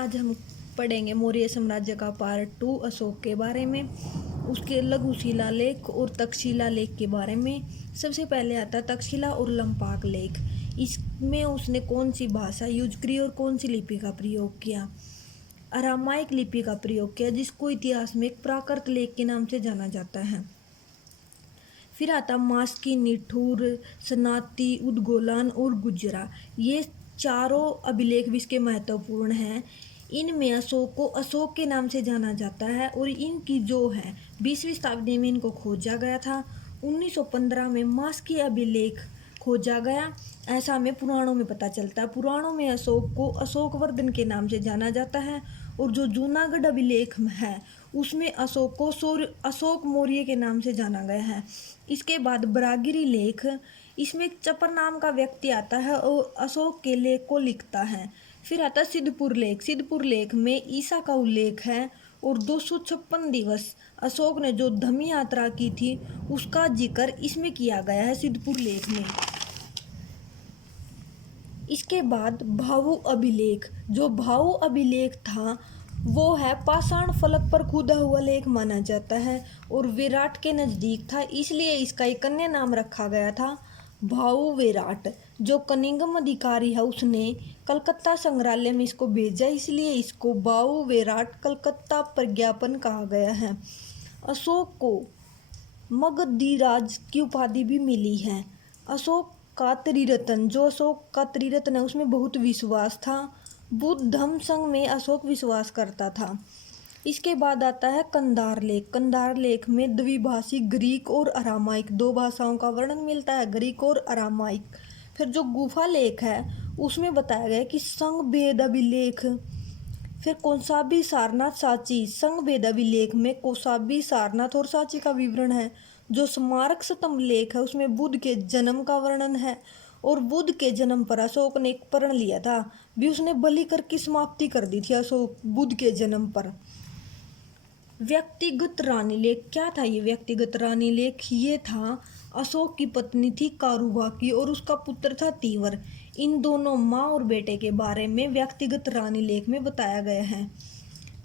आज हम पढ़ेंगे मौर्य साम्राज्य का पार्ट 2 अशोक के बारे में, उसके लघु शिलालेख और तक्षशिला लेख के बारे में। सबसे पहले आता तक्षशिला और लंपाक लेख। इसमें उसने कौन सी भाषा यूज करी और कौन सी लिपि का प्रयोग किया। अरामाइक लिपि का प्रयोग किया, जिसको इतिहास में एक प्राकृत लेख के नाम से जाना जाता है। फिर आता मास्की, निठुर, सनाती, उद्गोलन और गुजरा। ये चारों अभिलेख भी इसके महत्वपूर्ण हैं। इनमें अशोक को अशोक के नाम से जाना जाता है और इनकी जो है 20वीं शताब्दी में इनको खोजा गया था। 1915 में मास्की अभिलेख खोजा गया, ऐसा हमें पुराणों में पता चलता है। पुराणों में अशोक को अशोकवर्धन के नाम से जाना जाता है और जो जूनागढ़ अभिलेख है उसमें अशोक को अशोक मौर्य के नाम से जाना गया है। इसके बाद बरागिरी लेख, इसमें एक चपर नाम का व्यक्ति आता है और अशोक के लेख को लिखता है। फिर आता सिद्धपुर लेख। सिद्धपुर लेख में ईसा का उल्लेख है और 256 दिवस अशोक ने जो धम्म यात्रा की थी उसका जिक्र इसमें किया गया है सिद्धपुर लेख में। इसके बाद भाऊ अभिलेख। जो भाऊ अभिलेख था वो है पाषाण फलक पर खुदा हुआ लेख माना जाता है और विराट के नज़दीक था, इसलिए इसका एक अन्य नाम रखा गया था भाऊ विराट। जो कनिंगम अधिकारी है उसने कलकत्ता संग्रहालय में इसको भेजा, इसलिए इसको भाऊ विराट कलकत्ता प्रज्ञापन कहा गया है। अशोक को मगधीराज की उपाधि भी मिली है। अशोक का त्रिरत्न, जो अशोक का त्रिरत्न है उसमें बहुत विश्वास था। बुद्ध धम्म संघ में अशोक विश्वास करता था। इसके बाद आता है कंधार लेख। कंधार लेख में द्विभाषी ग्रीक और अरामाइक दो भाषाओं का वर्णन मिलता है, ग्रीक और अरामाइक। फिर जो गुफा लेख है उसमें बताया गया कि संघ भेद अभिलेख। फिर कौशाम्बी सारनाथ सांची। संघ भेद अभिलेख में कौशाम्बी सारनाथ और सांची का विवरण है। जो स्मारक स्तंभ लेख है उसमें बुद्ध के जन्म का वर्णन है और बुद्ध के जन्म पर अशोक ने एक प्रण लिया था, भी उसने बलि करके समाप्ति कर दी थी अशोक बुद्ध के जन्म पर। व्यक्तिगत रानी लेख। क्या था ये व्यक्तिगत रानी लेख? ये था अशोक की पत्नी थी कारुबाकी और उसका पुत्र था तीवर। इन दोनों माँ और बेटे के बारे में व्यक्तिगत रानी लेख में बताया गया है।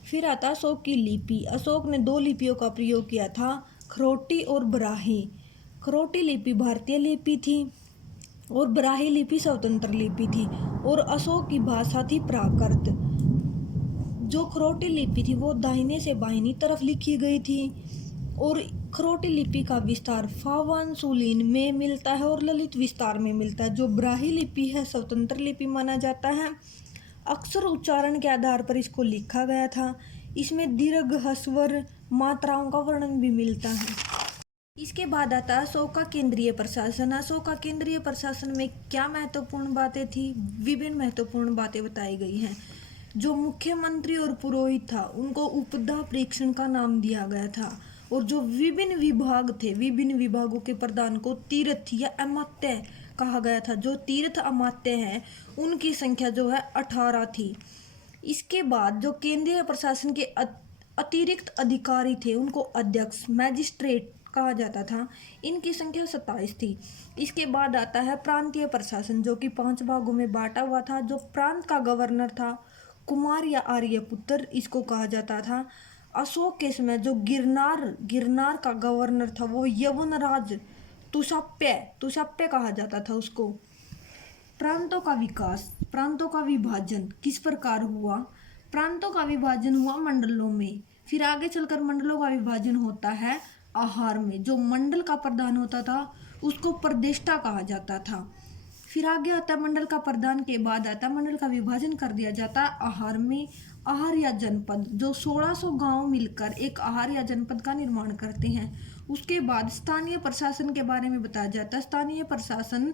फिर आता अशोक की लिपि। अशोक ने 2 लिपियों का प्रयोग किया था, खरोटी और बराही। खरोटी लिपि भारतीय लिपि थी और बराही लिपि स्वतंत्र लिपि थी और अशोक की भाषा थी प्राकृत। जो खरोटी लिपि थी वो दाहिने से बाहिनी तरफ लिखी गई थी और खरोटी लिपि का विस्तार फावन सुलीन में मिलता है और ललित विस्तार में मिलता है। जो ब्राही लिपि है स्वतंत्र लिपि माना जाता है। अक्षर उच्चारण के आधार पर इसको लिखा गया था। इसमें दीर्घ ह्रस्वर मात्राओं का वर्णन भी मिलता है। इसके बाद आता अशोक का केंद्रीय प्रशासन। अशोक का केंद्रीय प्रशासन में क्या महत्वपूर्ण बातें थी? विभिन्न महत्वपूर्ण बातें बताई गई हैं। जो मुख्यमंत्री और पुरोहित था उनको उपदा प्रेक्षण का नाम दिया गया था और जो विभिन्न विभाग थे, विभिन्न विभागों के प्रधान को तीर्थ या अमात्य कहा गया था। जो तीर्थ अमात्य हैं उनकी संख्या जो है 18 थी। इसके बाद जो केंद्रीय प्रशासन के अतिरिक्त अधिकारी थे उनको अध्यक्ष मैजिस्ट्रेट कहा जाता था, इनकी संख्या 27 थी। इसके बाद आता है प्रांतीय प्रशासन, जो कि 5 भागों में बांटा हुआ था। जो प्रांत का गवर्नर था कुमार या आर्यपुत्र, इसको कहा जाता था। अशोक के समय जो गिरनार का गवर्नर था वो यवनराज तुषाप्य कहा जाता था उसको। प्रांतों का विकास, प्रांतों का विभाजन किस प्रकार हुआ? प्रांतों का विभाजन हुआ मंडलों में। फिर आगे चलकर मंडलों का विभाजन होता है आहार में। जो मंडल का प्रधान होता था उसको प्रदेष्टा कहा जाता था। फिर आगे आता मंडल का प्रधान के बाद आता मंडल का विभाजन कर दिया जाता आहार में। आहार या जनपद, जो 1600 गांव मिलकर एक आहार या जनपद का निर्माण करते हैं। उसके बाद स्थानीय प्रशासन के बारे में बताया जाता है। स्थानीय प्रशासन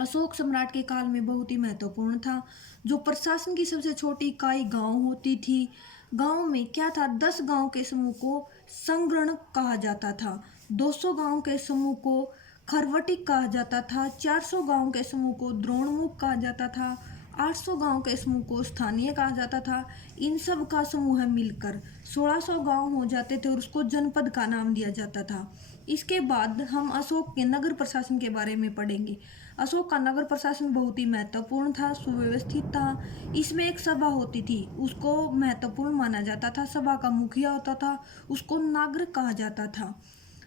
अशोक सम्राट के काल में बहुत ही महत्वपूर्ण था। जो प्रशासन की सबसे छोटी इकाई गांव होती थी। गांव में क्या था? 10 गांव के समूह को संगण कहा जाता था, 200 गांव के समूह को खरवटिक कहा जाता था, 400 गांव के समूह को द्रोणमुख कहा जाता था, 800 गांव के समूह को स्थानीय कहा जाता था। इन सब का समूह मिलकर 1600 गांव हो जाते थे और उसको जनपद का नाम दिया जाता था। इसके बाद हम अशोक के नगर प्रशासन के बारे में पढ़ेंगे। अशोक का नगर प्रशासन बहुत ही महत्वपूर्ण था, सुव्यवस्थित था। इसमें एक सभा होती थी, उसको महत्वपूर्ण माना जाता था। सभा का मुखिया होता था, उसको नागरिक कहा जाता था।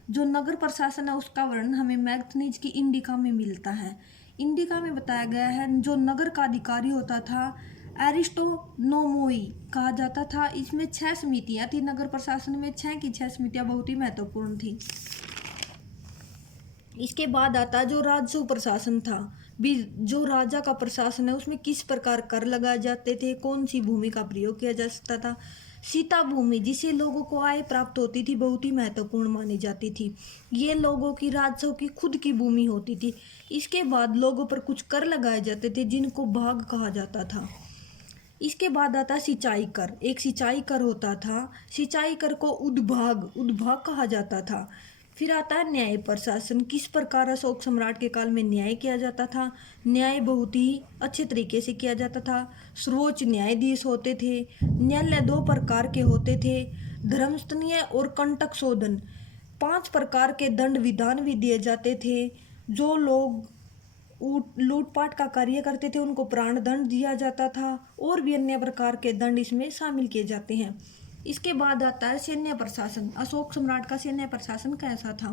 जो नगर प्रशासन है उसका वर्णन हमें मैगथनीज की इंडिका में मिलता है। इंडिका में बताया गया है जो नगर का अधिकारी होता था एरिस्टोनोमोई कहा जाता था। इसमें 6 समितियां थी नगर प्रशासन में, 6 की 6 समितियां बहुत ही महत्वपूर्ण थी। इसके बाद आता जो राजस्व प्रशासन था, भी जो राजा का प्रशासन है उसमें किस प्रकार कर लगाए जाते थे, कौन सी भूमि का प्रयोग किया जा सकता था। सीता भूमि जिसे लोगों को आय प्राप्त होती थी बहुत ही महत्वपूर्ण मानी जाती थी। ये लोगों की राजस्व की खुद की भूमि होती थी। इसके बाद लोगों पर कुछ कर लगाए जाते थे जिनको भाग कहा जाता था। इसके बाद आता सिंचाई कर, एक सिंचाई कर होता था। सिंचाई कर को उद्भाग उद्भाग कहा जाता था। फिर आता है न्याय प्रशासन, किस प्रकार अशोक सम्राट के काल में न्याय किया जाता था। न्याय बहुत ही अच्छे तरीके से किया जाता था। सर्वोच्च न्यायाधीश होते थे। न्यायालय 2 प्रकार के होते थे, धर्मस्थनीय और कंटक शोधन। 5 प्रकार के दंड विधान भी दिए जाते थे। जो लोग लूटपाट का कार्य करते थे उनको प्राण दंड दिया जाता था, और भी अन्य प्रकार के दंड इसमें शामिल किए जाते हैं। इसके बाद आता है सैन्य प्रशासन। अशोक सम्राट का सैन्य प्रशासन कैसा था।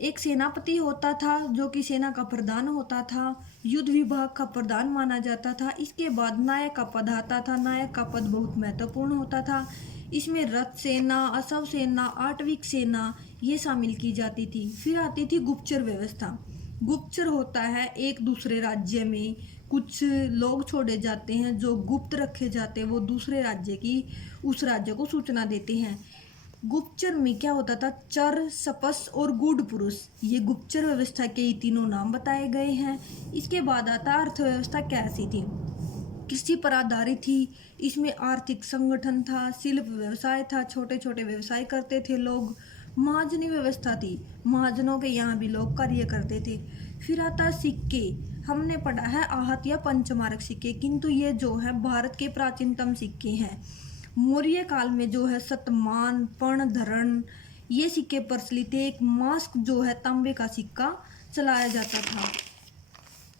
एक सेनापति होता था जो कि सेना का प्रधान होता था, युद्ध विभाग का प्रधान माना जाता था। इसके बाद नायक का पद आता था। नायक का पद बहुत महत्वपूर्ण होता था। इसमें रथ सेना, अश्व सेना, आठविक सेना ये शामिल की जाती थी। फिर आती थी गुप्तचर व्यवस्था। गुप्तचर होता है एक दूसरे राज्य में कुछ लोग छोड़े जाते हैं जो गुप्त रखे जाते हैं, वो दूसरे राज्य की उस राज्य को सूचना देते हैं। गुप्तचर में क्या होता था, चर, सपस और गूढ़ पुरुष, ये गुप्तचर व्यवस्था के तीनों नाम बताए गए हैं। इसके बाद आता अर्थव्यवस्था कैसी थी। कृषि पर आधारित थी। इसमें आर्थिक संगठन था, शिल्प व्यवसाय था, छोटे छोटे व्यवसाय करते थे लोग। महाजनी व्यवस्था थी, महाजनों के यहाँ भी लोग कार्य करते थे। फिर आता सिक्के। हमने पढ़ा है आहत या पंचमारक सिक्के, किंतु ये जो है भारत के प्राचीनतम सिक्के हैं। मौर्य काल में जो है शतमान, पर्ण धरण ये सिक्के प्रचलित थे। एक मास्क जो है तांबे का सिक्का चलाया जाता था।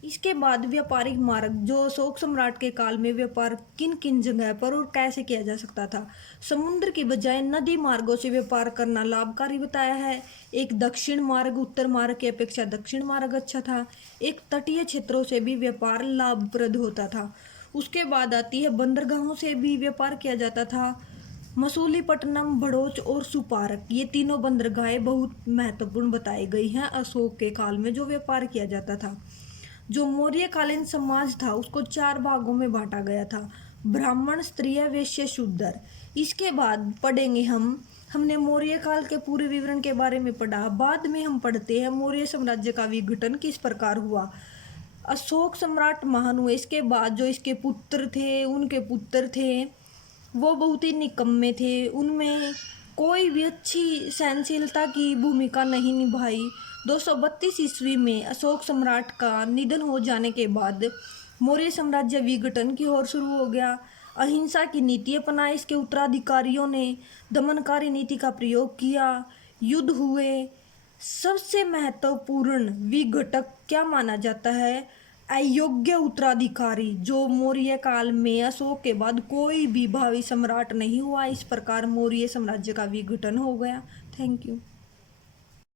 इसके बाद व्यापारिक मार्ग, जो अशोक सम्राट के काल में व्यापार किन किन जगह पर और कैसे किया जा सकता था। समुद्र की बजाय नदी मार्गों से व्यापार करना लाभकारी बताया है। एक दक्षिण मार्ग उत्तर मार्ग की अपेक्षा दक्षिण मार्ग अच्छा था। एक तटीय क्षेत्रों से भी व्यापार लाभप्रद होता था। उसके बाद आती है बंदरगाहों से भी व्यापार किया जाता था। मसूलीपट्टनम, भड़ोच और सुपारक ये तीनों बंदरगाहें बहुत महत्वपूर्ण बताई गई हैं अशोक के काल में जो व्यापार किया जाता था। जो मौर्यकालीन समाज था उसको 4 भागों में बांटा गया था, ब्राह्मण, क्षत्रिय, वैश्य, शूद्र। इसके बाद पढ़ेंगे हमने मौर्य काल के पूरे विवरण के बारे में पढ़ा। बाद में हम पढ़ते हैं मौर्य साम्राज्य का विघटन किस प्रकार हुआ। अशोक सम्राट महान हुए, इसके बाद जो इसके पुत्र थे, उनके पुत्र थे वो बहुत ही निकम्मे थे। उनमें कोई भी अच्छी सहनशीलता की भूमिका नहीं निभाई। 232 ईस्वी में अशोक सम्राट का निधन हो जाने के बाद मौर्य साम्राज्य विघटन की ओर शुरू हो गया। अहिंसा की नीति अपनाई, इसके उत्तराधिकारियों ने दमनकारी नीति का प्रयोग किया, युद्ध हुए। सबसे महत्वपूर्ण विघटक क्या माना जाता है, अयोग्य उत्तराधिकारी, जो मौर्य काल में अशोक के बाद कोई भी भावी सम्राट नहीं हुआ। इस प्रकार मौर्य साम्राज्य का विघटन हो गया। Thank you.